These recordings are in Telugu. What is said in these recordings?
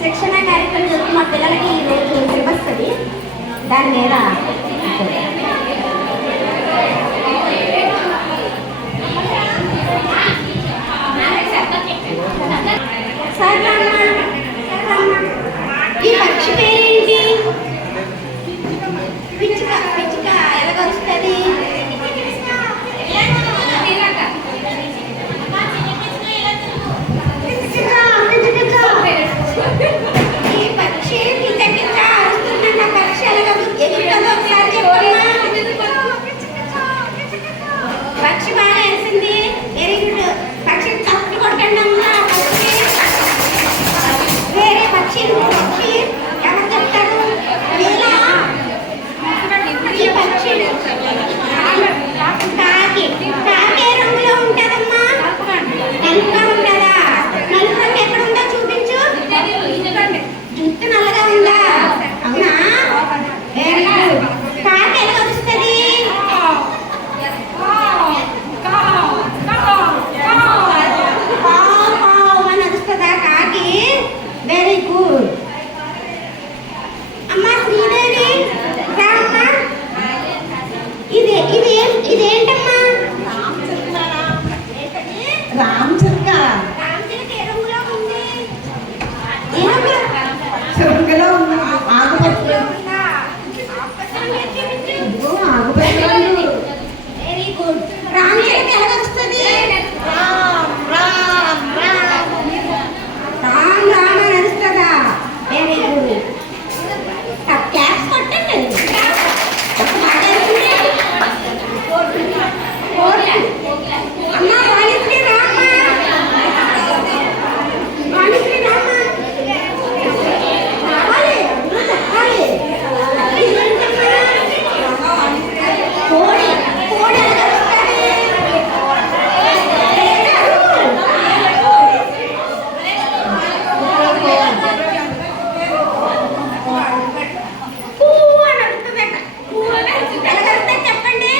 శిక్షణ కార్యక్రమం జరుగుతున్న పిల్లలకి ఈరోజు సిలబస్ అది దాని మీద ఈ పక్షి పేరేంటి? పిచ్చుక. పిచ్చుక ఎలాగొస్తుంది? ఈ పక్షి కిచ కిచ అరుస్తుందంట. పక్షి ఎలాగో ఒకసారి చెప్పమ్మా. పక్షి బాగా వేసింది. Very good. పక్షి తప్పు కొట్టండి అమ్మా. వేరే పక్షి పక్షి ఎవరు చెప్తారు? ఈ పక్షి కాకి. కాకి ఏ రంగులో ఉంటుందమ్మా? నలుపుగా ఉంటుందా? నలుపు రంగు ఎక్కడ ఉందో చూపించు. జుట్టు నల్లగా ఉందా? అవునా? Very good. కాకి ఎలా వస్తుంది? అని వస్తుందా కాకి? Very good. అమ్మా శ్రీదేవి రామ్మా. ఇదేంటమ్మా? రామచిలుక. రామచిలుక ఏ రంగులో ఉంది? చెరుకులో ఉంది. ఆకుపచ్చలో ఉందా? Very good. రామచిలుక ఎలా వస్తుంది? రామ్ రామ్ అని అరుస్తుందా? Very good. క్యాప్స్ కొట్టండి. అమ్మా వాణిశ్రీ రామ్మా. వాణిశ్రీ రామ్మా. రావాలి చెప్పాలి. కోడి. కోడి ఎలా వస్తుంది? చెప్పండి.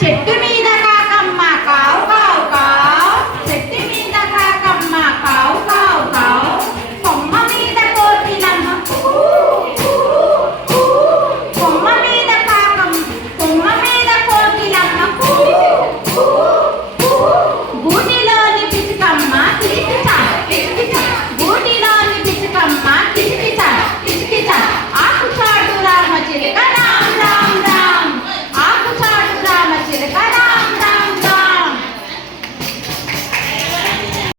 చెట్టు